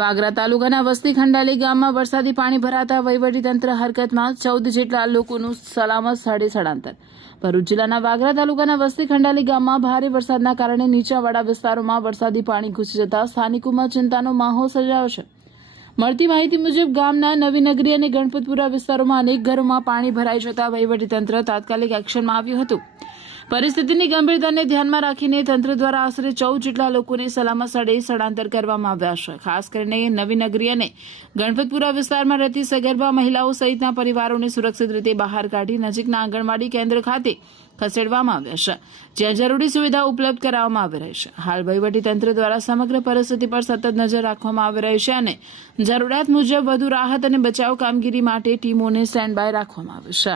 વાગરા તાલુકાના વસ્તી ખંડાલી ગામમાં વરસાદી પાણી ભરાતા વહીવટીતંત્ર હરકતમાં 14 જેટલા લોકોનું સલામત સ્થળે સ્થળાંતર। ભરૂચ જિલ્લાના વાગરા તાલુકાના વસ્તી ખંડાલી ગામમાં ભારે વરસાદના કારણે નીચાણવાળા વિસ્તારોમાં વરસાદી પાણી ઘૂસી જતા સ્થાનિકોમાં ચિંતાનો માહોલ સર્જાયો છે। મળતી માહિતી મુજબ ગામના નવીનગરી અને ગણપતપુરા વિસ્તારોમાં અનેક ઘરોમાં પાણી ભરાઈ જતા વહીવટીતંત્ર તાત્કાલિક એક્શનમાં આવ્યું હતું। પરિસ્થિતિની ગંભીરતાને ધ્યાનમાં રાખીને તંત્ર દ્વારા આશરે 14 જેટલા લોકોને સલામત સ્થળે સ્થળાંતર કરવામાં આવ્યા છે। ખાસ કરીને નવીનગરી અને ગણપતપુરા વિસ્તારમાં રહેતી સગર્ભા મહિલાઓ સહિતના પરિવારોને સુરક્ષિત રીતે બહાર કાઢી નજીકના આંગણવાડી કેન્દ્ર ખાતે ખસેડવામાં આવ્યા છે, જ્યાં જરૂરી સુવિધા ઉપલબ્ધ કરાવવામાં આવી રહી છે। હાલ વહીવટીતંત્ર દ્વારા સમગ્ર પરિસ્થિતિ પર સતત નજર રાખવામાં આવી રહી છે અને જરૂરિયાત મુજબ વધુ રાહત અને બચાવ કામગીરી માટે ટીમોને સ્ટેન્ડ બાય રાખવામાં આવી છે।